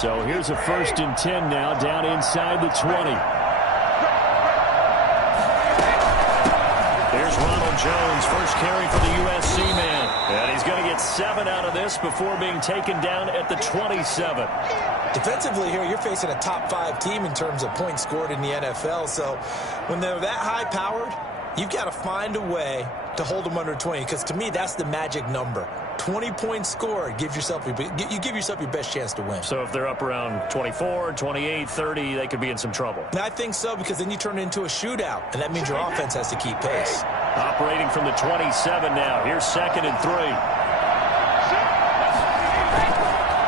So here's a 1st and 10 now, down inside the 20. There's Ronald Jones, first carry for the USC man. And he's going to get 7 out of this before being taken down at the 27. Defensively here, you're facing a top 5 team in terms of points scored in the NFL. So when they're that high-powered, you've got to find a way to hold them under 20. Because to me, that's the magic number. 20 points scored, you give yourself your best chance to win. So if they're up around 24, 28, 30, they could be in some trouble. And I think so, because then you turn it into a shootout, and that means your offense has to keep pace. Operating from the 27 now. Here's 2nd and 3.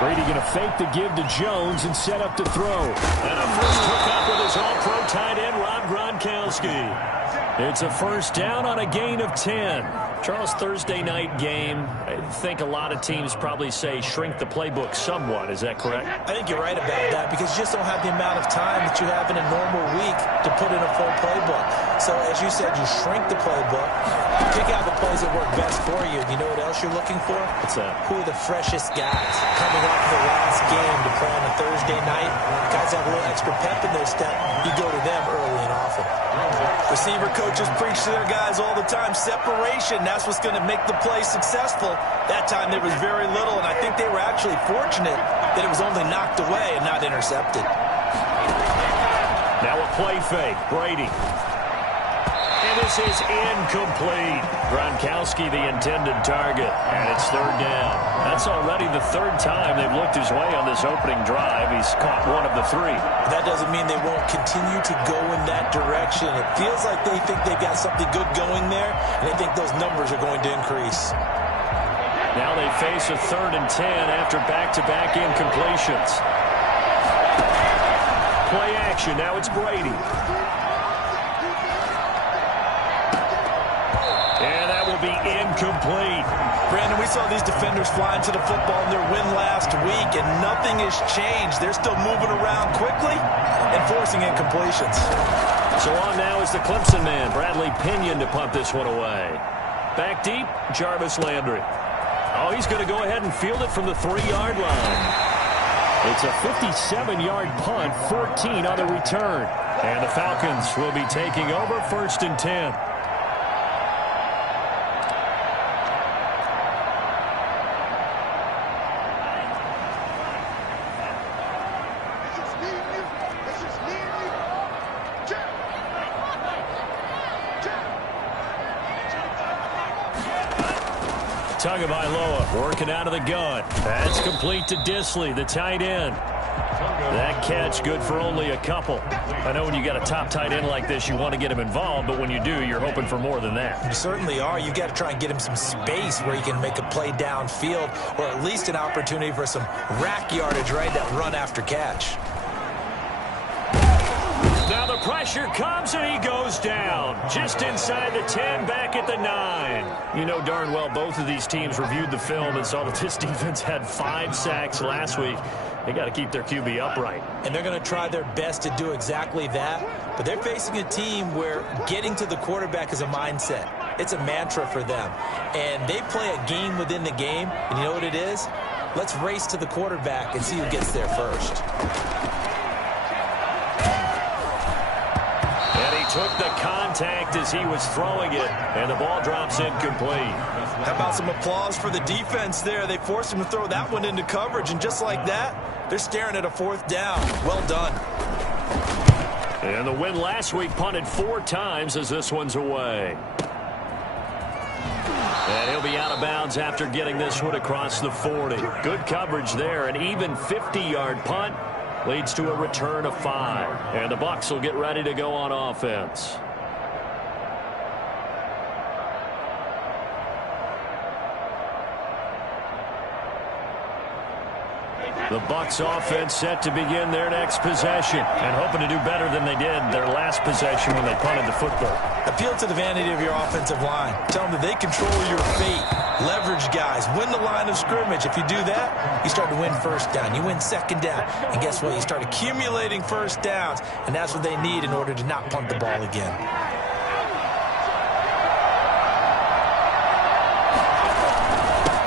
Brady going to fake the give to Jones and set up to throw. And a first hookup with his all-pro tight end, Rob Gronkowski. It's a 1st down on a gain of 10. Charles, Thursday night game, I think a lot of teams probably say shrink the playbook somewhat. Is that correct? I think you're right about that, because you just don't have the amount of time that you have in a normal week to put in a full playbook. So as you said, you shrink the playbook, pick out the plays that work best for you. And you know what else you're looking for? What's that? Who are the freshest guys coming off the last game to play on a Thursday night? Guys have a little extra pep in their step. You go to them early and often. Receiver coaches preach to their guys all the time. Separation, that's what's going to make the play successful. That time there was very little, and I think they were actually fortunate that it was only knocked away and not intercepted. Now a play fake. Brady. And this is incomplete. Gronkowski the intended target, and it's 3rd down. That's already the 3rd time they've looked his way on this opening drive. He's caught 1 of the 3. That doesn't mean they won't continue to go in that direction. It feels like they think they've got something good going there, and they think those numbers are going to increase. Now they face a 3rd and 10 after back-to-back incompletions. Play action. Now it's Brady. And that will be incomplete. Brandon, we saw these defenders flying to the football in their win last week, and nothing has changed. They're still moving around quickly and forcing incompletions. So on now is the Clemson man, Bradley Pinion, to punt this one away. Back deep, Jarvis Landry. Oh, he's going to go ahead and field it from the 3-yard line. It's a 57-yard punt, 14 on the return. And the Falcons will be taking over 1st and 10. Tagovailoa working out of the gun. That's complete to Disley, the tight end. That catch good for only a couple. I know when you got a top tight end like this, you want to get him involved, but when you do, you're hoping for more than that. You certainly are. You've got to try and get him some space where he can make a play downfield, or at least an opportunity for some rack yardage, right? That run after catch. Now the pressure comes and he goes down. Just inside the 10, back at the 9. You know darn well both of these teams reviewed the film and saw that this defense had 5 sacks last week. They got to keep their QB upright. And they're going to try their best to do exactly that. But they're facing a team where getting to the quarterback is a mindset. It's a mantra for them. And they play a game within the game. And you know what it is? Let's race to the quarterback and see who gets there first. Took the contact as he was throwing it, and the ball drops incomplete. How about some applause for the defense there? They forced him to throw that one into coverage, and just like that, they're staring at a 4th down. Well done. And the win last week punted 4 times as this one's away. And he'll be out of bounds after getting this one across the 40. Good coverage there, an even 50-yard punt. Leads to a return of 5. And the Bucs will get ready to go on offense. The Bucs offense set to begin their next possession and hoping to do better than they did their last possession when they punted the football. Appeal to the vanity of your offensive line. Tell them that they control your fate. Leverage guys. Win the line of scrimmage. If you do that, you start to win 1st down. You win 2nd down. And guess what? You start accumulating 1st downs. And that's what they need in order to not punt the ball again.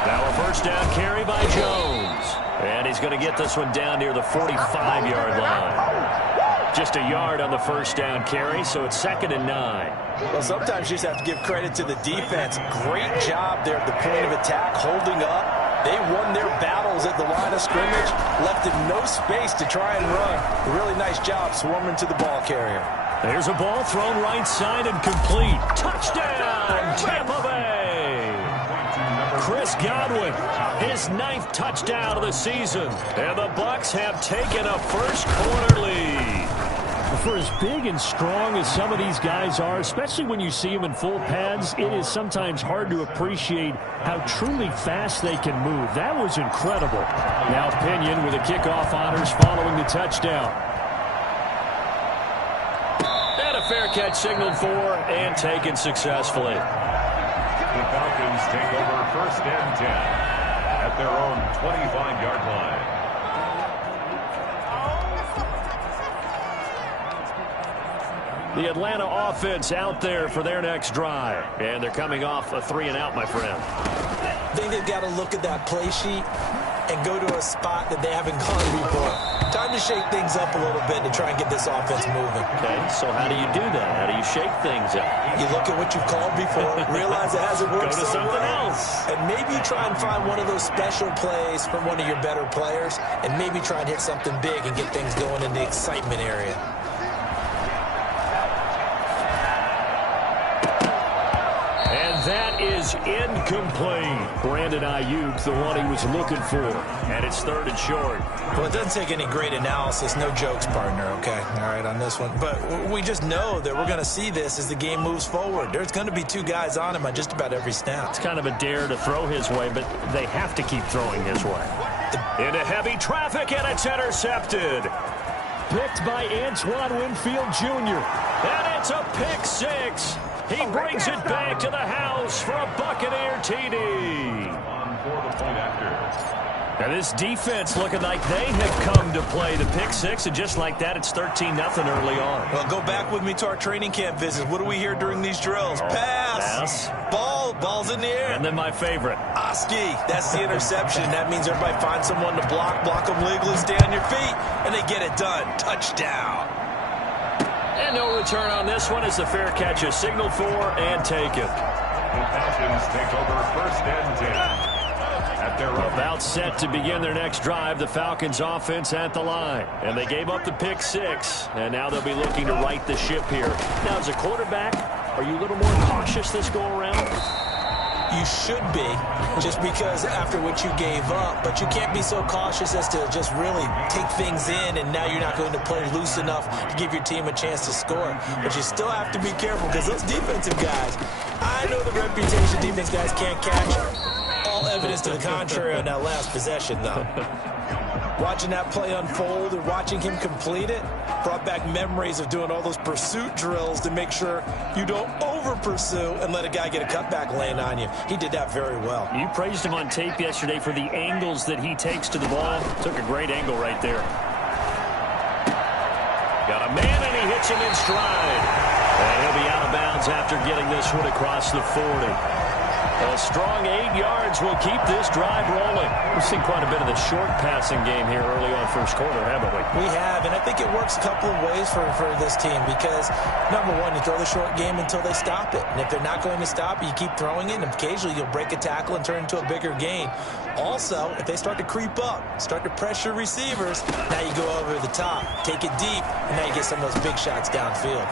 Now a 1st down carry by Jones. And he's going to get this one down near the 45-yard line. Just a yard on the first down carry, so it's 2nd and 9. Well, sometimes you just have to give credit to the defense. Great job there at the point of attack, holding up. They won their battles at the line of scrimmage, left him no space to try and run. A really nice job swarming to the ball carrier. There's a ball thrown right side and complete. Touchdown, Tampa Bay. Chris Godwin, his 9th touchdown of the season. And the Bucs have taken a first-quarter lead. For as big and strong as some of these guys are, especially when you see them in full pads, it is sometimes hard to appreciate how truly fast they can move. That was incredible. Now Pinion with the kickoff honors following the touchdown. And a fair catch signaled for and taken successfully. The Falcons take over 1st and 10 at their own 25-yard line. The Atlanta offense out there for their next drive. And they're coming off a 3-and-out, my friend. I think they've got to look at that play sheet and go to a spot that they haven't gone before. Time to shake things up a little bit to try and get this offense moving. Okay, so how do you do that? How do you shake things up? You look at what you've called before, realize it hasn't worked Go to something else. And maybe try and find one of those special plays from one of your better players, and maybe try and hit something big and get things going in the excitement area. That is incomplete. Brandon Ayuk, the one he was looking for. And it's 3rd and short. Well, it doesn't take any great analysis. No jokes, partner, okay? All right, on this one. But we just know that we're going to see this as the game moves forward. There's going to be 2 guys on him on just about every snap. It's kind of a dare to throw his way, but they have to keep throwing his way. Into heavy traffic, and it's intercepted. Picked by Antoine Winfield Jr. And it's a pick 6. He brings it back to the house for a Buccaneer TD. And this defense looking like they have come to play the pick 6, and just like that, it's 13-0 early on. Well, go back with me to our training camp visit. What do we hear during these drills? Pass. Ball's in the air. And then my favorite. Oski, that's the interception. That means everybody finds someone to block them legally, stay on your feet, and they get it done. Touchdown. And no return on this one as the fair catch is signaled for and taken. The Falcons take over 1st and 10 at their own. About set to begin their next drive, the Falcons offense at the line. And they gave up the pick 6, and now they'll be looking to right the ship here. Now, as a quarterback, are you a little more cautious this go-around? You should be, just because after what you gave up. But you can't be so cautious as to just really take things in, and now you're not going to play loose enough to give your team a chance to score. But you still have to be careful, because those defensive guys, I know the reputation defense guys can't catch. All evidence to the contrary on that last possession, though. Watching that play unfold and watching him complete it brought back memories of doing all those pursuit drills to make sure you don't over-pursue and let a guy get a cutback land on you. He did that very well. You praised him on tape yesterday for the angles that he takes to the ball. Took a great angle right there. Got a man, and he hits him in stride. And he'll be out of bounds after getting this one across the 40. A strong 8 yards will keep this drive rolling. We've seen quite a bit of the short passing game here early on first quarter, haven't we? We have, and I think it works a couple of ways for this team because, number one, you throw the short game until they stop it. And if they're not going to stop it, you keep throwing it, and occasionally you'll break a tackle and turn it into a bigger gain. Also, if they start to creep up, start to pressure receivers, now you go over the top, take it deep, and now you get some of those big shots downfield.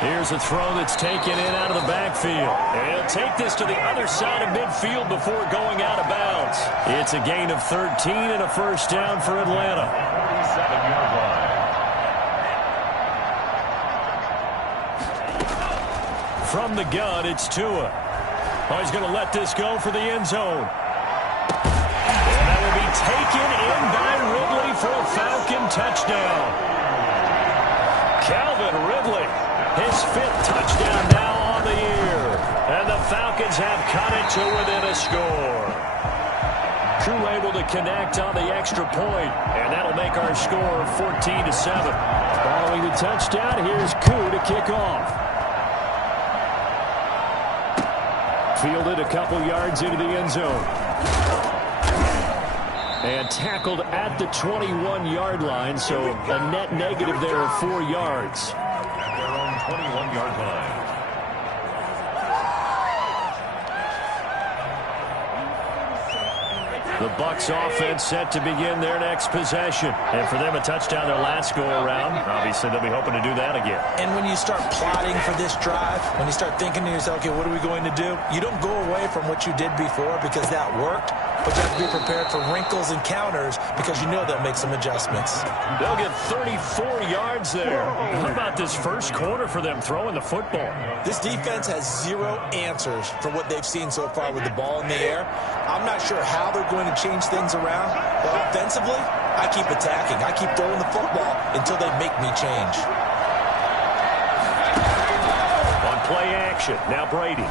Here's a throw that's taken in out of the backfield. And he'll take this to the other side of midfield before going out of bounds. It's a gain of 13 and a first down for Atlanta. 37-yard line. From the gun, it's Tua. Oh, he's going to let this go for the end zone. And that will be taken in by Ridley for a Falcon touchdown. Calvin Ridley. His 5th touchdown now on the year. And the Falcons have cut it to within a score. Crew able to connect on the extra point, and that'll make our score 14-7. Following the touchdown, here's Koo to kick off. Fielded a couple yards into the end zone. And tackled at the 21-yard line, so a net negative there of 4 yards. At their own 21-yard line. The Bucs offense set to begin their next possession. And for them, a touchdown their last go-around. Obviously, they'll be hoping to do that again. And when you start plotting for this drive, when you start thinking to yourself, okay, what are we going to do? You don't go away from what you did before because that worked. But you have to be prepared for wrinkles and counters because you know they'll make some adjustments. They'll get 34 yards there. How about this first quarter for them throwing the football? This defense has zero answers for what they've seen so far with the ball in the air. I'm not sure how they're going to change things around, but offensively, I keep attacking. I keep throwing the football until they make me change. On play action, now Brady.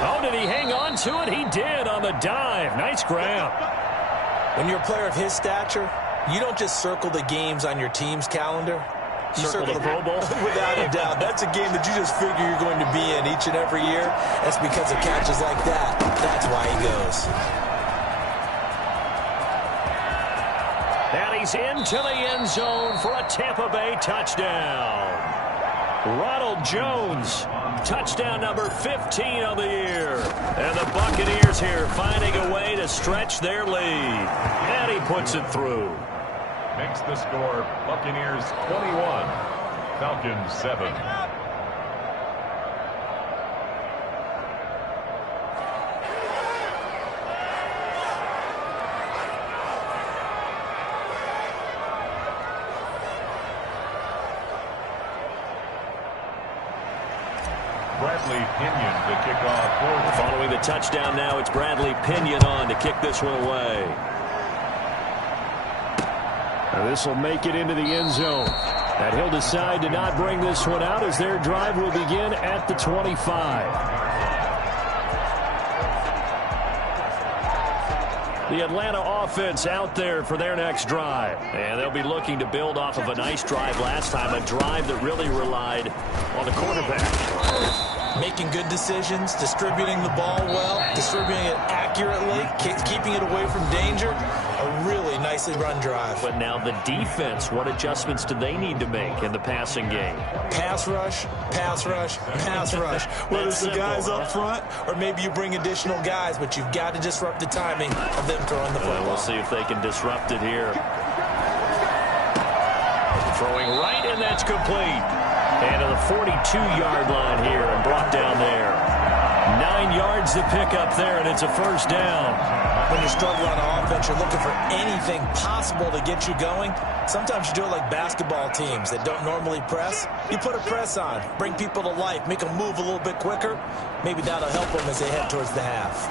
Oh, did he hang on to it? He did on the dive. Nice grab. When you're a player of his stature, you don't just circle the games on your team's calendar. You circle the Pro Bowl? Without a doubt. That's a game that you just figure you're going to be in each and every year. That's because of catches like that. That's why he goes. And he's into the end zone for a Tampa Bay touchdown. Ronald Jones, touchdown number 15 of the year. And the Buccaneers here finding a way to stretch their lead. And he puts it through. Makes the score Buccaneers 21, Falcons 7. Bradley Pinion to kick off. Following the touchdown now, it's Bradley Pinion on to kick this one away. This will make it into the end zone. And he'll decide to not bring this one out as their drive will begin at the 25. The Atlanta offense out there for their next drive. And they'll be looking to build off of a nice drive last time, a drive that really relied on the quarterback. Making good decisions, distributing the ball well, distributing it accurately, keeping it away from danger. A really nicely run drive. But now the defense, what adjustments do they need to make in the passing game? Pass rush, pass rush, pass rush. Whether it's the guys up front or maybe you bring additional guys, but you've got to disrupt the timing of them throwing the football. We'll see if they can disrupt it here. Throwing right, and that's complete. And to the 42-yard line here and brought down there. 9 yards to pick up there, and it's a first down. When you're struggling on offense, you're looking for anything possible to get you going. Sometimes you do it like basketball teams that don't normally press. You put a press on, bring people to life, make them move a little bit quicker. Maybe that'll help them as they head towards the half.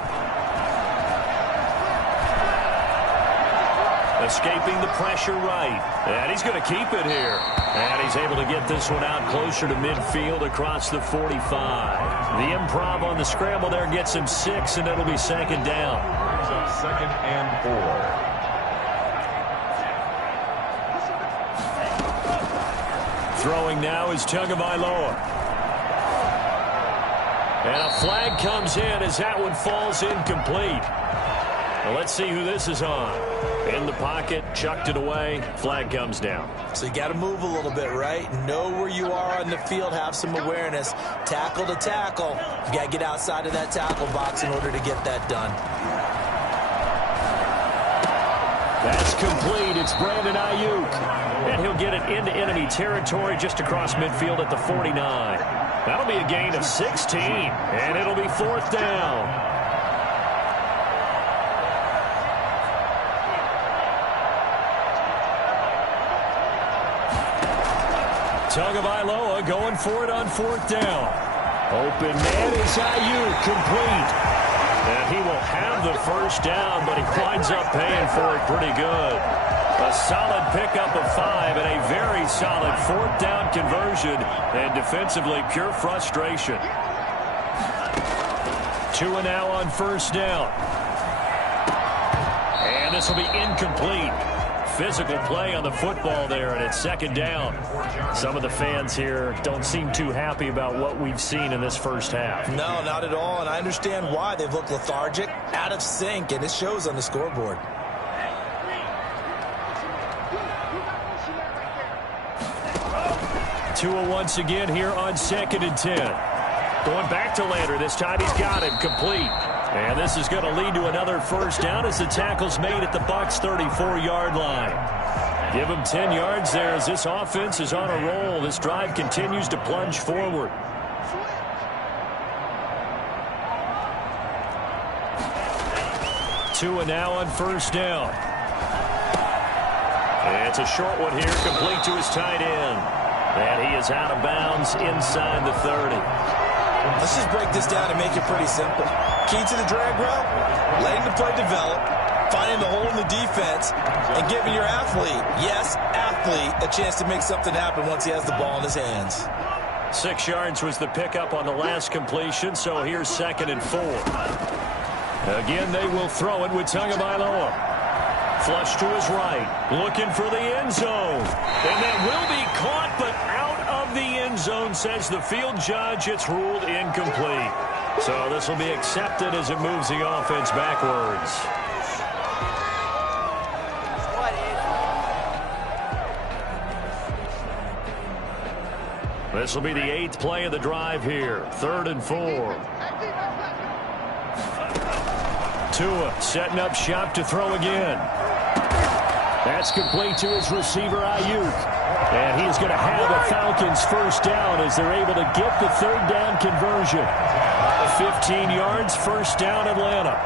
Escaping the pressure right. And he's going to keep it here. And he's able to get this one out closer to midfield across the 45. The improv on the scramble there gets him 6, and it'll be second down. Brings up 2nd and 4. Throwing now is Tagovailoa. And a flag comes in as that one falls incomplete. Well, let's see who this is on. In the pocket, chucked it away, flag comes down. So you got to move a little bit, right? Know where you are on the field, have some awareness. Tackle to tackle. You got to get outside of that tackle box in order to get that done. That's complete. It's Brandon Ayuk. And he'll get it into enemy territory just across midfield at the 49. That'll be a gain of 16, and it'll be 4th down. Tagovailoa going for it on 4th down. Open man is Ayuk, complete. And he will have the first down, but he winds up paying for it pretty good. A solid pickup of 5 and a very solid 4th down conversion. And defensively, pure frustration. 2 and now on 1st down. And this will be incomplete. Physical play on the football there, and it's 2nd down. Some of the fans here don't seem too happy about what we've seen in this first half. No, not at all, and I understand why. They've looked lethargic, out of sync, and it shows on the scoreboard. Tua once again here on 2nd and 10. Going back to Landry. This time he's got him complete. And this is going to lead to another first down as the tackle's made at the Bucs' 34-yard line. Give him 10 yards there as this offense is on a roll. This drive continues to plunge forward. Tua now on first down. And it's a short one here, complete to his tight end. And he is out of bounds inside the 30. Let's just break this down and make it pretty simple. Key to the drag route, letting the play develop, finding the hole in the defense, and giving your athlete, yes, athlete, a chance to make something happen once he has the ball in his hands. 6 yards was the pickup on the last completion, so here's 2nd and 4. Again, they will throw it with Tagovailoa. Flush to his right, looking for the end zone. And that will be caught, but out of the end zone, says the field judge. It's ruled incomplete. So this will be accepted as it moves the offense backwards. This will be the 8th play of the drive here. 3rd and 4. Tua setting up shop to throw again. That's complete to his receiver, Ayuk. And he's going to have the Falcons first down as they're able to get the 3rd down conversion. 15 yards, first down, Atlanta.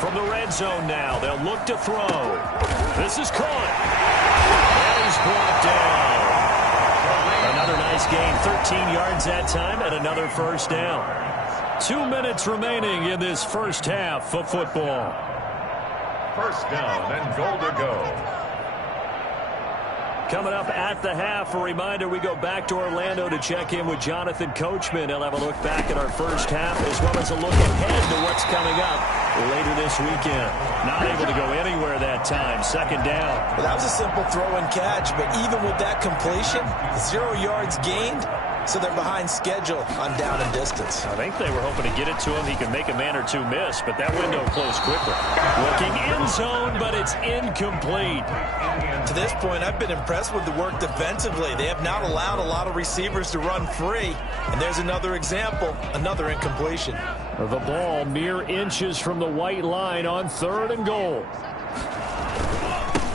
From the red zone now, they'll look to throw. This is caught. And he's brought down. Another nice gain, 13 yards that time, and another first down. 2 minutes remaining in this first half of football. First down and goal to go. Coming up at the half, a reminder, we go back to Orlando to check in with Jonathan Coachman. He'll have a look back at our first half as well as a look ahead to what's coming up later this weekend. Not able to go anywhere that time. 2nd down. Well, that was a simple throw and catch, but even with that completion, 0 yards gained, so they're behind schedule on down and distance. I think they were hoping to get it to him. He could make a man or two miss, but that window closed quickly. Looking end zone, but it's incomplete. To this point, I've been impressed with the work defensively. They have not allowed a lot of receivers to run free. And there's another example, another incompletion. The ball mere inches from the white line on 3rd and goal.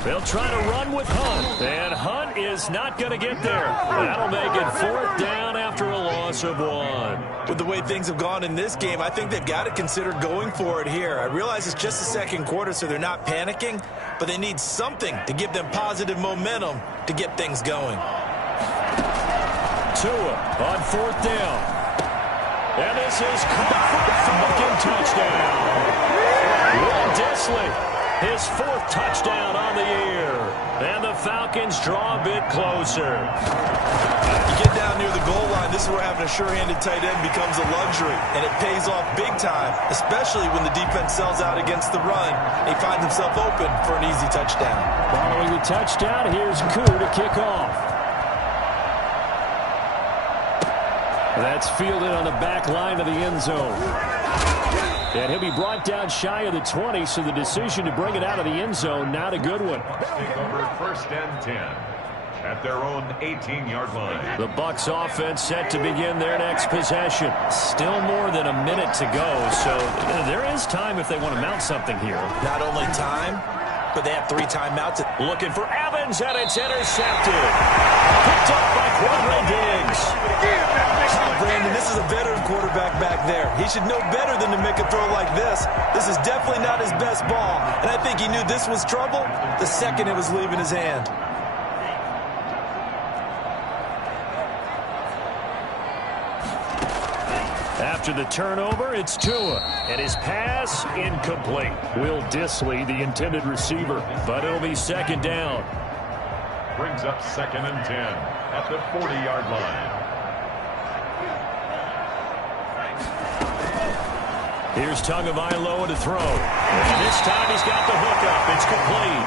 They'll try to run with Hunt, and Hunt is not going to get there. That'll make it 4th down after a loss of 1. With the way things have gone in this game, I think they've got to consider going for it here. I realize it's just the 2nd quarter, so they're not panicking, but they need something to give them positive momentum to get things going. Tua on 4th down. And this is caught for a Falcon touchdown. Will Disley. His 4th touchdown on the year. And the Falcons draw a bit closer. You get down near the goal line, this is where having a sure-handed tight end becomes a luxury. And it pays off big time, especially when the defense sells out against the run. He finds himself open for an easy touchdown. Following the touchdown, here's Koo to kick off. That's fielded on the back line of the end zone. And he'll be brought down shy of the 20, so the decision to bring it out of the end zone, not a good one. Take over 1st and 10 at their own 18-yard line. The Bucs offense set to begin their next possession. Still more than a minute to go, so there is time if they want to mount something here. Not only time, but they have 3 timeouts. Looking for Evans, and it's intercepted. Picked up by Quadro Diggs. Brandon, this is a veteran quarterback back there. He should know better than to make a throw like this. This is definitely not his best ball, and I think he knew this was trouble the second it was leaving his hand. After the turnover, it's Tua, and his pass incomplete. Will Disley, the intended receiver, but it'll be 2nd down. Brings up 2nd and 10 at the 40-yard line. Here's Tagovailoa to throw. And this time he's got the hookup. It's complete.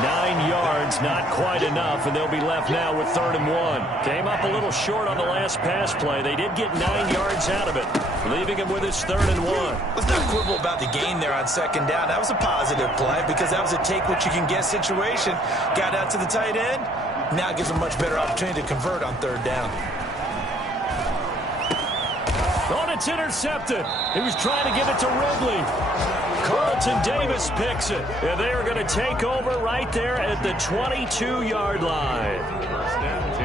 9 yards, not quite enough, and they'll be left now with 3rd and 1. Came up a little short on the last pass play. They did get 9 yards out of it, leaving him with his 3rd and 1. Let's not quibble about the gain there on 2nd down. That was a positive play because that was a take-what-you-can-get situation. Got out to the tight end. Now it gives him a much better opportunity to convert on 3rd down. Oh, it's intercepted. He was trying to give it to Ridley. Carlton Davis picks it. And they are going to take over right there at the 22-yard line.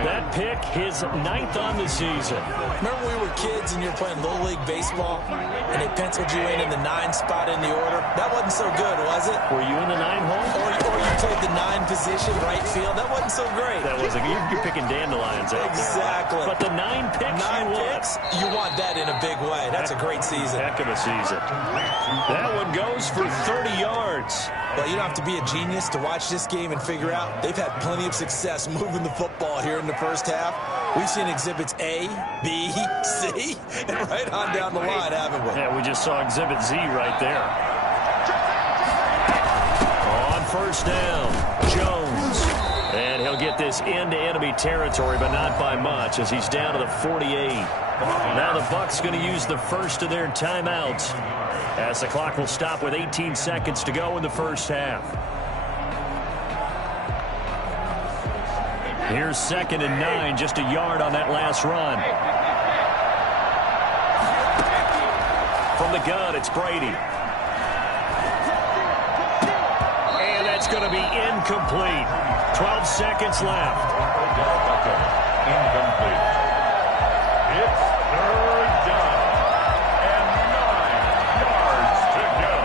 That pick, his 9th on the season. Remember when we were kids and you were playing Little League Baseball and they penciled you in the 9 spot in the order? That wasn't so good, was it? Were you in the 9 hole? Or you played the 9 position, right field? That wasn't so great. That wasn't. You're picking dandelions out exactly. There. But the 9 picks you want that in a big way. That's a great season. Heck of a season. That one goes for 30 yards. Well, you don't have to be a genius to watch this game and figure out they've had plenty of success moving the football here in the first half. We've seen exhibits A, B, C, and right on down the line, haven't we? Yeah, we just saw exhibit Z right there. On 1st down, Jones. And he'll get this into enemy territory, but not by much as he's down to the 48. Now the Bucs going to use the first of their timeouts as the clock will stop with 18 seconds to go in the first half. Here's 2nd and 9, just a yard on that last run. From the gun, it's Brady. And that's going to be incomplete. 12 seconds left. Incomplete. It's 3rd down and 9 yards to go.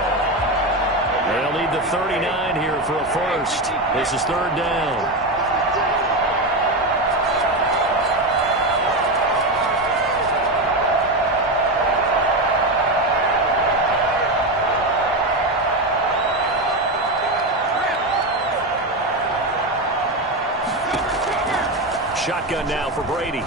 They'll need the 39 here for a first. This is 3rd down. Shotgun now for Brady.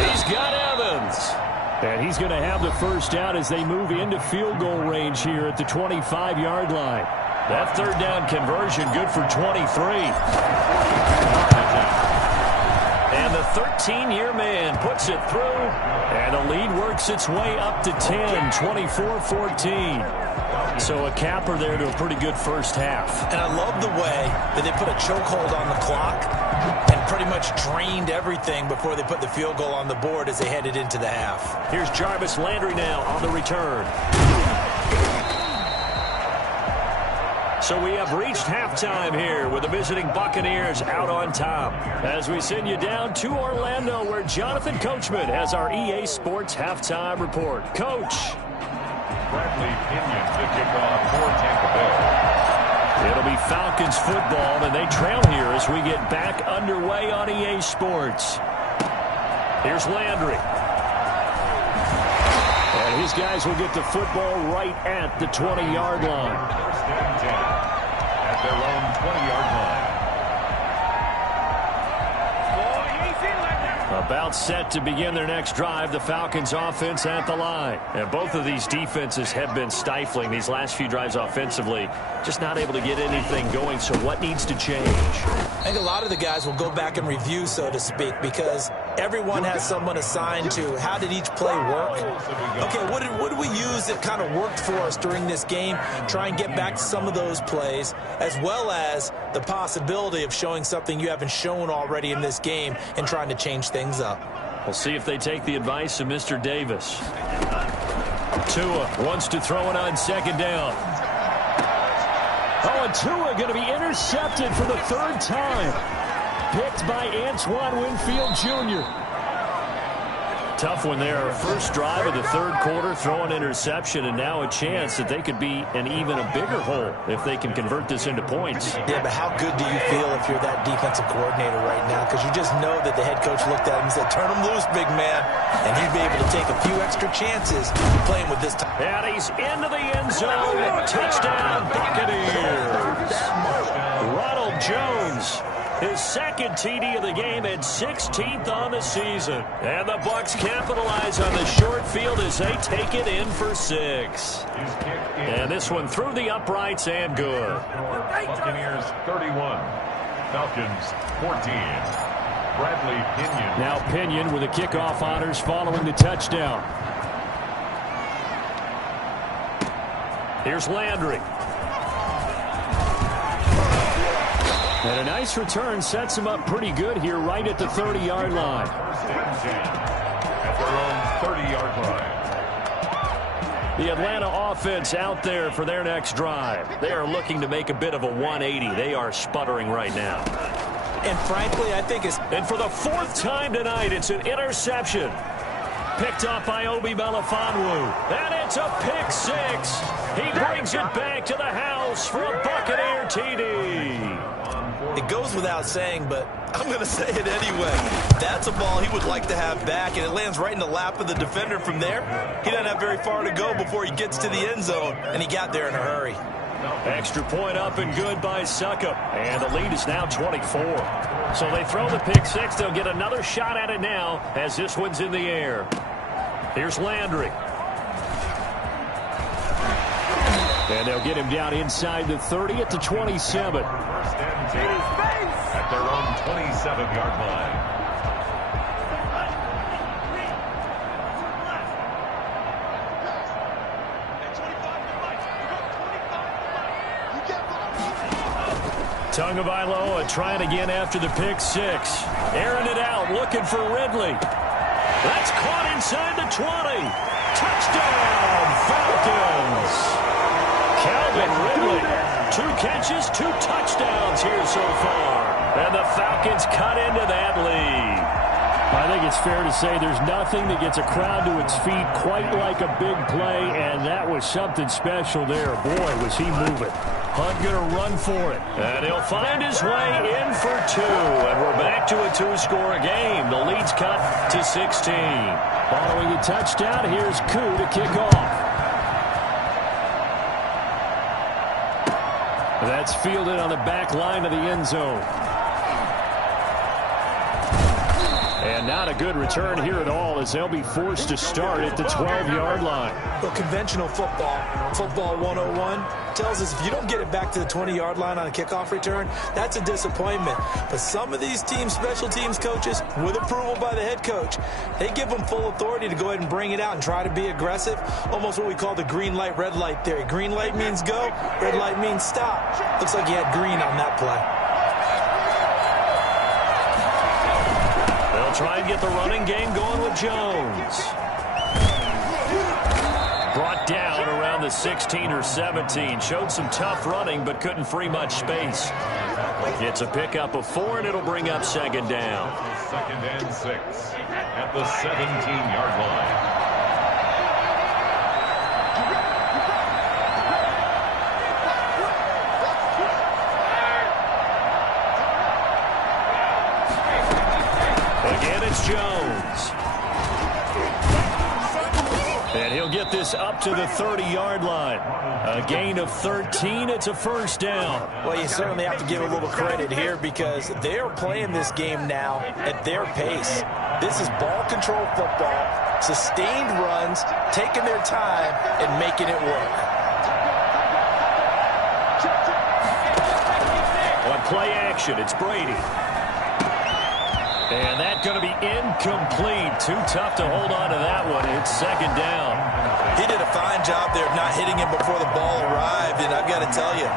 He's got Evans. And he's going to have the first down as they move into field goal range here at the 25-yard line. That 3rd down conversion good for 23. And the 13-year man puts it through. And the lead works its way up to 10, 24-14. So a capper there to a pretty good first half. And I love the way that they put a chokehold on the clock and pretty much drained everything before they put the field goal on the board as they headed into the half. Here's Jarvis Landry now on the return. So we have reached halftime here with the visiting Buccaneers out on top. As we send you down to Orlando where Jonathan Coachman has our EA Sports halftime report. Coach. Bradley Pinion to kick off for Tampa Bay. It'll be Falcons football, and they trail here as we get back underway on EA Sports. Here's Landry. And his guys will get the football right at the 20-yard line. 1st and 10 at their own 20-yard line. About set to begin their next drive, the Falcons offense at the line. And both of these defenses have been stifling these last few drives offensively. Just not able to get anything going, so what needs to change? I think a lot of the guys will go back and review, so to speak, because everyone has someone assigned to how did each play work. Okay, what did we use that kind of worked for us during this game? Try and get back to some of those plays, as well as the possibility of showing something you haven't shown already in this game and trying to change things up. We'll see if they take the advice of Mr. Davis. Tua wants to throw it on 2nd down. Oh, and Tua going to be intercepted for the 3rd time. Picked by Antoine Winfield Jr. Tough one there. First drive of the 3rd quarter, throw an interception, and now a chance that they could be in even a bigger hole if they can convert this into points. Yeah, but how good do you feel if you're that defensive coordinator right now? Because you just know that the head coach looked at him and said, turn him loose, big man. And he'd be able to take a few extra chances playing with this time. And he's into the end zone. Touchdown, Buccaneers. Ronald Jones His second TD of the game and 16th on the season. And the Bucs capitalize on the short field as they take it in for 6. And this one through the uprights and good. Buccaneers 31, Falcons 14. Bradley Pinion. Now Pinion with the kickoff honors following the touchdown. Here's Landry. And a nice return sets him up pretty good here right at the 30-yard line. First and 10 at their own 30-yard line. The Atlanta offense out there for their next drive. They are looking to make a bit of a 180. They are sputtering right now. And frankly, I think it's... And for the 4th time tonight, it's an interception. Picked up by Obi Melifonwu. And it's a pick 6. He brings it back to the house for a Buccaneer TD. It goes without saying, but I'm going to say it anyway. That's a ball he would like to have back, and it lands right in the lap of the defender from there. He doesn't have very far to go before he gets to the end zone, and he got there in a hurry. Extra point up and good by Succop. And the lead is now 24. So they throw the pick 6. They'll get another shot at it now as this one's in the air. Here's Landry. And they'll get him down inside the 30 at the 27. First and 10 at their own 27-yard line. Tagovailoa trying again after the pick 6. Airing it out, looking for Ridley. That's caught inside the 20. Touchdown, Falcons. Calvin Ridley, 2 catches, 2 touchdowns here so far. And the Falcons cut into that lead. I think it's fair to say there's nothing that gets a crowd to its feet quite like a big play, and that was something special there. Boy, was he moving. Hunt going to run for it. And he'll find his way in for 2. And we're back to a 2-score game. The lead's cut to 16. Following the touchdown, here's Koo to kick off. That's fielded on the back line of the end zone. And not a good return here at all as they'll be forced to start at the 12-yard line. Well, conventional football 101, tells us if you don't get it back to the 20-yard line on a kickoff return, that's a disappointment. But some of these teams, special teams coaches, with approval by the head coach, they give them full authority to go ahead and bring it out and try to be aggressive. Almost what we call the green light, red light theory. Green light means go, red light means stop. Looks like you had green on that play. Try and get the running game going with Jones. Brought down around the 16 or 17. Showed some tough running, but couldn't free much space. It's a pickup of 4, and it'll bring up 2nd down. 2nd and 6 at the 17-yard line. Jones. And he'll get this up to the 30-yard line. A gain of 13. It's a 1st down. Well, you certainly have to give a little credit here because they're playing this game now at their pace. This is ball control football, sustained runs, taking their time and making it work. On play action, it's Brady. And that's going to be incomplete. Too tough to hold on to that one. It's 2nd down. He did a fine job there of not hitting him before the ball arrived. And I've got to tell you,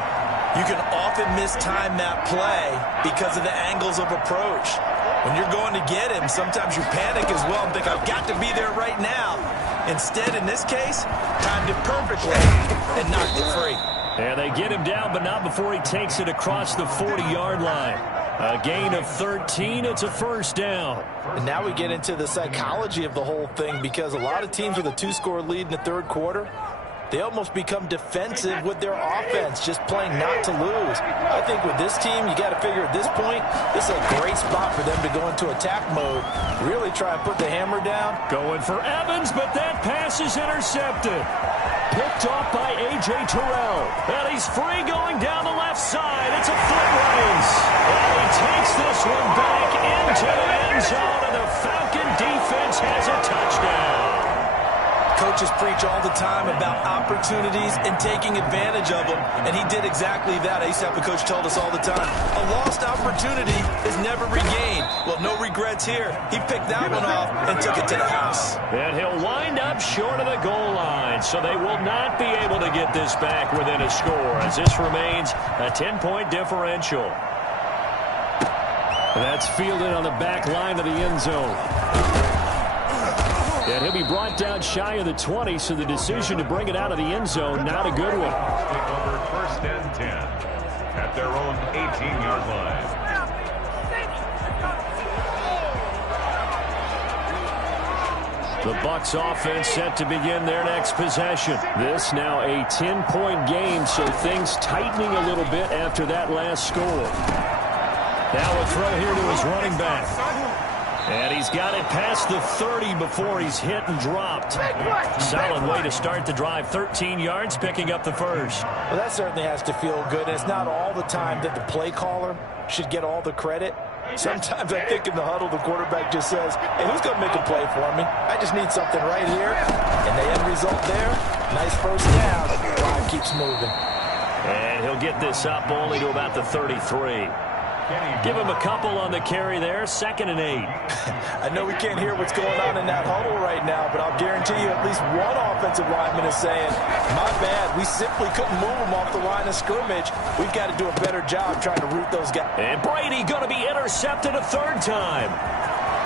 you can often mistime that play because of the angles of approach. When you're going to get him, sometimes you panic as well and think, I've got to be there right now. Instead, in this case, timed it perfectly and knocked it free. And they get him down, but not before he takes it across the 40-yard line. A gain of 13. It's a 1st down. And now we get into the psychology of the whole thing because a lot of teams with a 2-score lead in the 3rd quarter, they almost become defensive with their offense, just playing not to lose. I think with this team, you got to figure at this point, this is a great spot for them to go into attack mode, really try and put the hammer down. Going for Evans, but that pass is intercepted. Picked off by A.J. Terrell. And he's free going down the left side. It's a foot race. And he takes this one back into the end zone, and the Falcon defense has a touchdown. Coaches preach all the time about opportunities and taking advantage of them, and he did exactly that. I used to have a coach told us all the time, a lost opportunity is never regained. Well, no regrets here. He picked that one off and took it to the house. And he'll wind up short of the goal line, so they will not be able to get this back within a score, as this remains a 10-point differential. That's fielded on the back line of the end zone. And he'll be brought down shy of the 20, so the decision to bring it out of the end zone, not a good one. Take over 1st and 10 at their own 18-yard line. The Bucs offense set to begin their next possession. This now a 10-point game, so things tightening a little bit after that last score. Now a throw here to his running back. And he's got it past the 30 before he's hit and dropped. Solid way to start the drive. 13 yards, picking up the first. Well, that certainly has to feel good. And it's not all the time that the play caller should get all the credit. Sometimes I think in the huddle, the quarterback just says, hey, who's going to make a play for me? I just need something right here. And the end result there, nice first down. Drive keeps moving. And he'll get this up only to about the 33. Give him a couple on the carry there. 2nd and 8. I know we can't hear what's going on in that huddle right now, but I'll guarantee you at least one offensive lineman is saying, my bad, we simply couldn't move them off the line of scrimmage. We've got to do a better job trying to root those guys. And Brady going to be intercepted a 3rd time.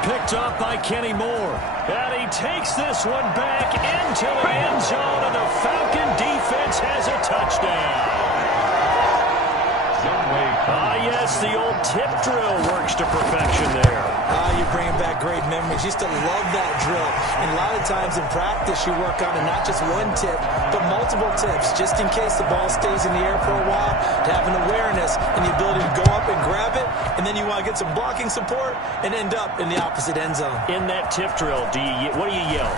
Picked up by Kenny Moore. And he takes this one back into the end zone, and the Falcon defense has a touchdown. Yes, the old tip drill works to perfection there. You're bringing back great memories. Used to love that drill. And a lot of times in practice, you work on it, not just one tip, but multiple tips, just in case the ball stays in the air for a while, to have an awareness and the ability to go up and grab it, and then you want to get some blocking support and end up in the opposite end zone. In that tip drill, what do you yell?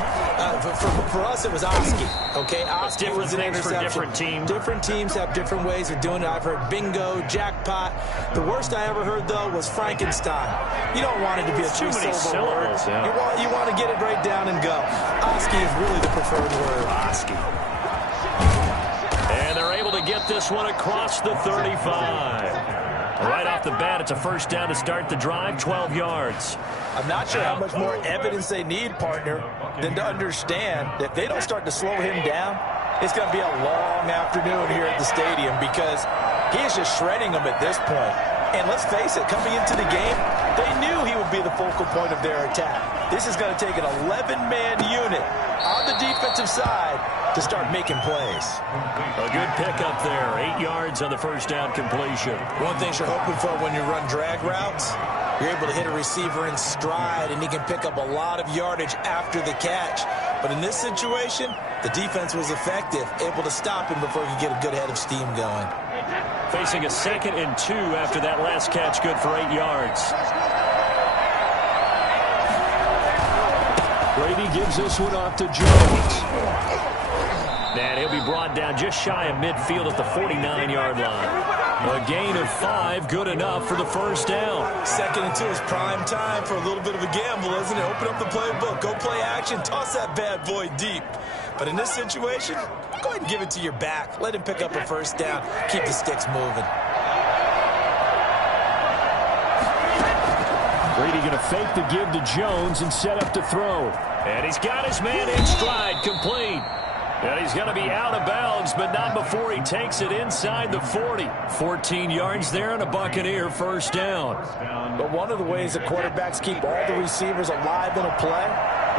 For us, it was Oski. Okay, Oski different was an things interception. for different teams. Different teams have different ways of doing it. I've heard bingo, jackpot. The worst I ever heard, though, was Frankenstein. You don't want it to be a too many syllable word. syllables. Yeah. You want to get it right down and go. Oski is really the preferred word. Oski. And they're able to get this one across the 35. Right off the bat, it's a first down to start the drive, 12 yards. I'm not sure how much more evidence they need, partner, than to understand that if they don't start to slow him down, it's going to be a long afternoon here at the stadium because he is just shredding them at this point. And let's face it, coming into the game, they knew he would be the focal point of their attack. This is going to take an 11-man unit on the defensive side to start making plays. A good pickup there. 8 yards on the first down completion. One thing you're hoping for when you run drag routes, you're able to hit a receiver in stride, and he can pick up a lot of yardage after the catch. But in this situation, the defense was effective, able to stop him before he could get a good head of steam going. Facing a 2nd and 2 after that last catch, good for 8 yards. Brady gives this one off to Jones. And he'll be brought down just shy of midfield at the 49-yard line. A gain of 5, good enough for the first down. 2nd and 2 is prime time for a little bit of a gamble, isn't it? Open up the playbook, go play action, toss that bad boy deep. But in this situation, go ahead and give it to your back. Let him pick up a first down. Keep the sticks moving. Brady going to fake the give to Jones and set up to throw. And he's got his man in stride, complete. And he's going to be out of bounds, but not before he takes it inside the 40. 14 yards there and a Buccaneer first down. But one of the ways that quarterbacks keep all the receivers alive in a play,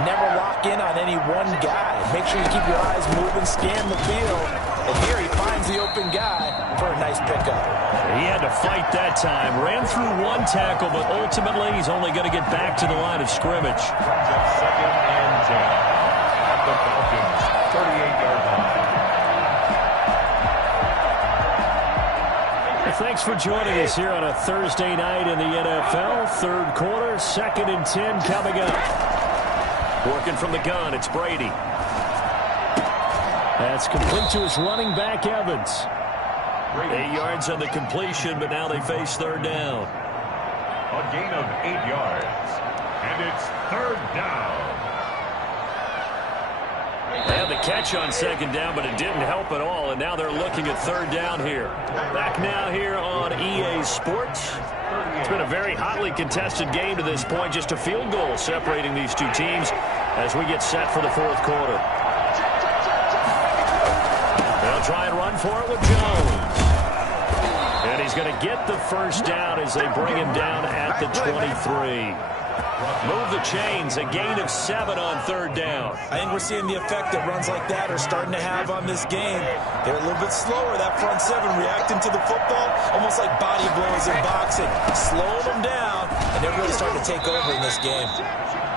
never lock in on any one guy. Make sure you keep your eyes moving, scan the field. And here he finds the open guy for a nice pickup. He had to fight that time. Ran through one tackle, but ultimately he's only going to get back to the line of scrimmage. 2nd and 10 at the Falcons' 38-yard line. Thanks for joining us here on a Thursday night in the NFL. Third quarter, 2nd and 10 coming up. Working from the gun, it's Brady. That's complete to his running back, Evans. 8 yards on the completion, but now they face third down. A gain of 8 yards. And it's third down. They had the catch on second down, but it didn't help at all, and now they're looking at third down here. Back now here on EA Sports. It's been a very hotly contested game to this point, just a field goal separating these two teams as we get set for the fourth quarter. They'll try and run for it with Jones. And he's going to get the first down as they bring him down at the 23. Move the chains, a gain of 7 on third down. I think we're seeing the effect that runs like that are starting to have on this game. They're a little bit slower, that front seven, reacting to the football, almost like body blows in boxing. Slowing them down, and they're really starting to take over in this game.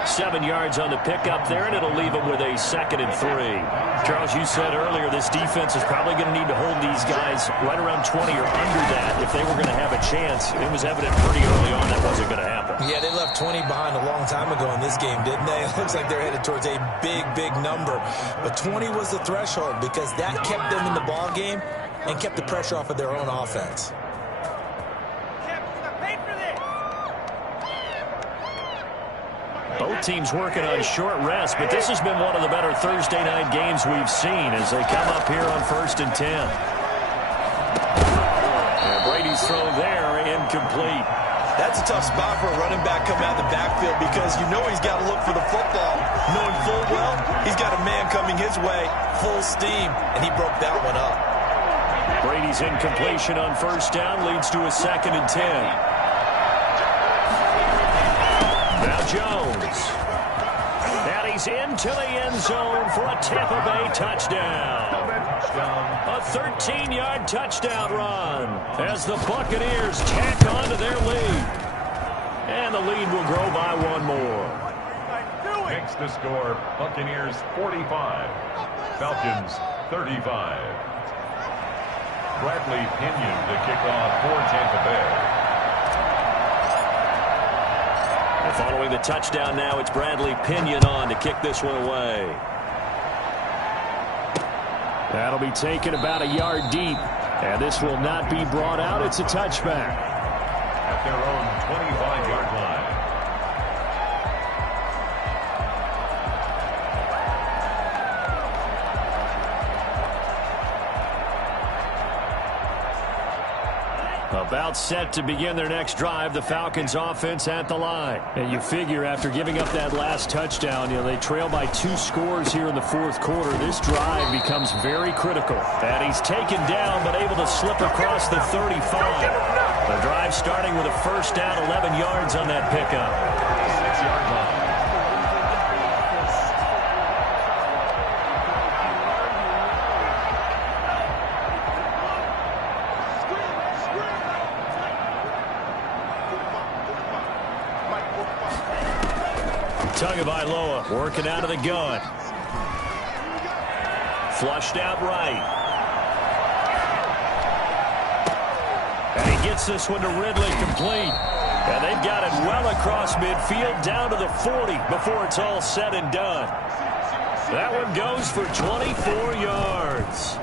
7 yards on the pickup there, and it'll leave them with a 2nd and 3. Charles, you said earlier this defense is probably going to need to hold these guys right around 20 or under that if they were going to have a chance. It was evident pretty early on that wasn't going to happen. Yeah, they left 20 behind a long time ago in this game, didn't they? It looks like they're headed towards a big, big number. But 20 was the threshold because that kept them in the ball game and kept the pressure off of their own offense. Both teams working on short rest, but this has been one of the better Thursday night games we've seen as they come up here on 1st and 10. And Brady's throw there, incomplete. That's a tough spot for a running back coming out of the backfield because you know he's got to look for the football. Knowing full well, he's got a man coming his way, full steam, and he broke that one up. Brady's incompletion on first down leads to a 2nd and 10. Now Jones. And he's into the end zone for a Tampa Bay touchdown. A 13-yard touchdown run as the Buccaneers tack on to their lead. And the lead will grow by 1 more. Makes the score Buccaneers 45, Falcons 35. Bradley Pinion to kick off for Tampa Bay. Following the touchdown now, it's Bradley Pinion on to kick this one away. That'll be taken about a yard deep, and this will not be brought out. It's a touchback. At their own 25-yard line. About set to begin their next drive, the Falcons offense at the line. And you figure after giving up that last touchdown, they trail by 2 scores here in the fourth quarter. This drive becomes very critical. And he's taken down but able to slip across the 35. The drive starting with a first down, 11 yards on that pickup. 6-yard line. Tagovailoa working out of the gun. Flushed out right. And he gets this one to Ridley complete. And they've got it well across midfield down to the 40 before it's all said and done. That one goes for 24 yards.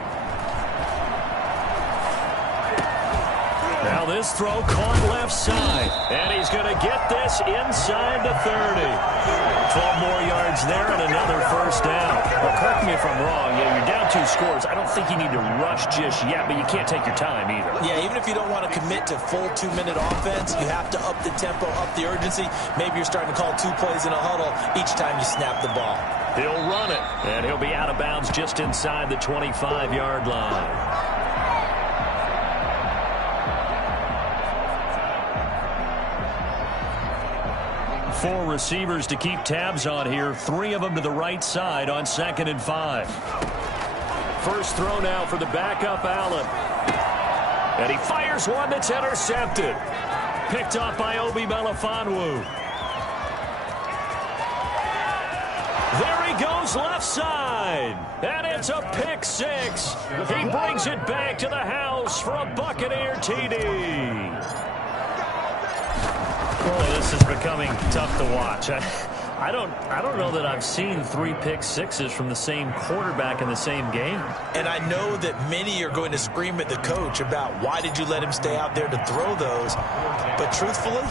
Now this throw caught left side. And he's going to get this inside the 30. 12 more yards there and another first down. Well, correct me if I'm wrong. You're down 2 scores. I don't think you need to rush just yet, but you can't take your time either. Yeah, even if you don't want to commit to full 2-minute offense, you have to up the tempo, up the urgency. Maybe you're starting to call 2 plays in a huddle each time you snap the ball. He'll run it, and he'll be out of bounds just inside the 25-yard line. 4 receivers to keep tabs on here. 3 of them to the right side on 2nd and 5. First throw now for the backup Allen. And he fires one that's intercepted. Picked off by Obi Melifonwu. There he goes left side. And it's a pick 6. He brings it back to the house for a Buccaneer TD. Boy, this is becoming tough to watch. I don't know that I've seen 3 pick sixes from the same quarterback in the same game. And I know that many are going to scream at the coach about why did you let him stay out there to throw those. But truthfully,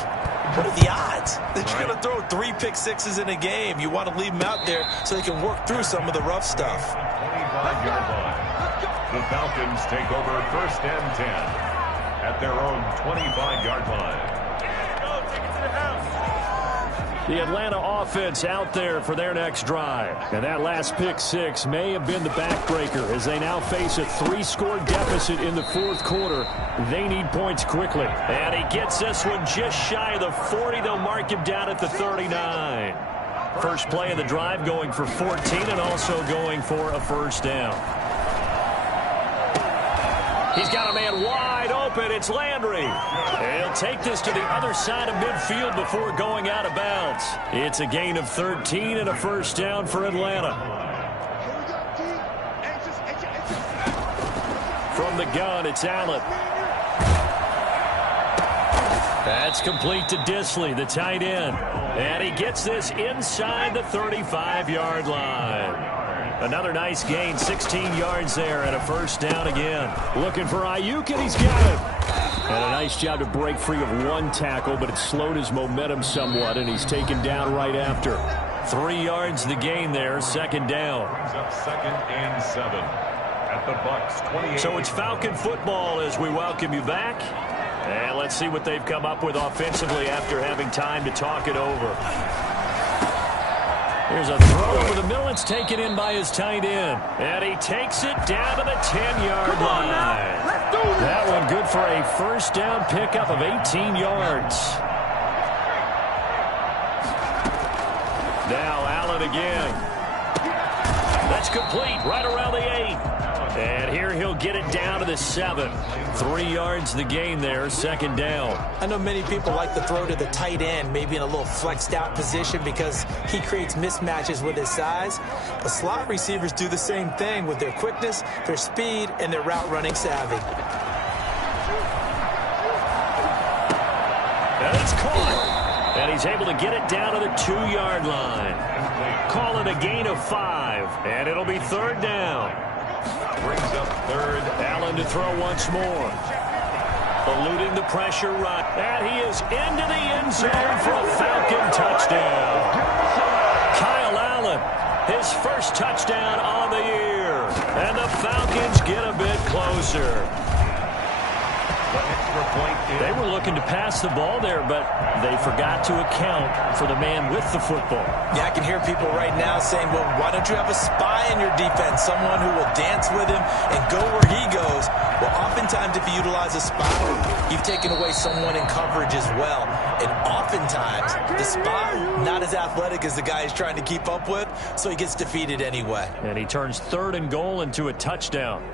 what are the odds that you're going to throw 3 pick sixes in a game? You want to leave him out there so they can work through some of the rough stuff. 25-yard line. The Falcons take over 1st and 10 at their own 25-yard line. The Atlanta offense out there for their next drive. And that last pick six may have been the backbreaker as they now face a 3-score deficit in the 4th quarter. They need points quickly. And he gets this one just shy of the 40. They'll mark him down at the 39. First play of the drive going for 14 and also going for a first down. He's got a man wide open. It's Landry. He'll take this to the other side of midfield before going out of bounds. It's a gain of 13 and a first down for Atlanta. From the gun, it's Allen. That's complete to Disley, the tight end. And he gets this inside the 35-yard line. Another nice gain, 16 yards there, and a first down again. Looking for Ayuk, and he's got it. And a nice job to break free of 1 tackle, but it slowed his momentum somewhat, and he's taken down right after. 3 yards the gain there, 2nd down. Brings up 2nd and 7 at the Bucks 28. So it's Falcon football as we welcome you back. And let's see what they've come up with offensively after having time to talk it over. Here's a throw over the middle. It's taken in by his tight end. And he takes it down to the 10-yard line. That one good for a first down pickup of 18 yards. Now Allen again. That's complete right around the 8. And here he'll get it down to the 7. 3 yards the gain there, 2nd down. I know many people like to throw to the tight end, maybe in a little flexed out position because he creates mismatches with his size. But slot receivers do the same thing with their quickness, their speed, and their route running savvy. And it's caught. And he's able to get it down to the 2-yard line. Call it a gain of 5. And it'll be 3rd down. Brings up 3rd. Allen to throw once more. Eluding the pressure run. And he is into the end zone for a Falcon touchdown. Kyle Allen, his first touchdown on the year. And the Falcons get a bit closer. They were looking to pass the ball there, but they forgot to account for the man with the football. Yeah, I can hear people right now saying, well, why don't you have a spy in your defense, someone who will dance with him and go where he goes? Well, oftentimes if you utilize a spy, you've taken away someone in coverage as well. And oftentimes, the spy, not as athletic as the guy he's trying to keep up with, so he gets defeated anyway. And he turns 3rd and goal into a touchdown.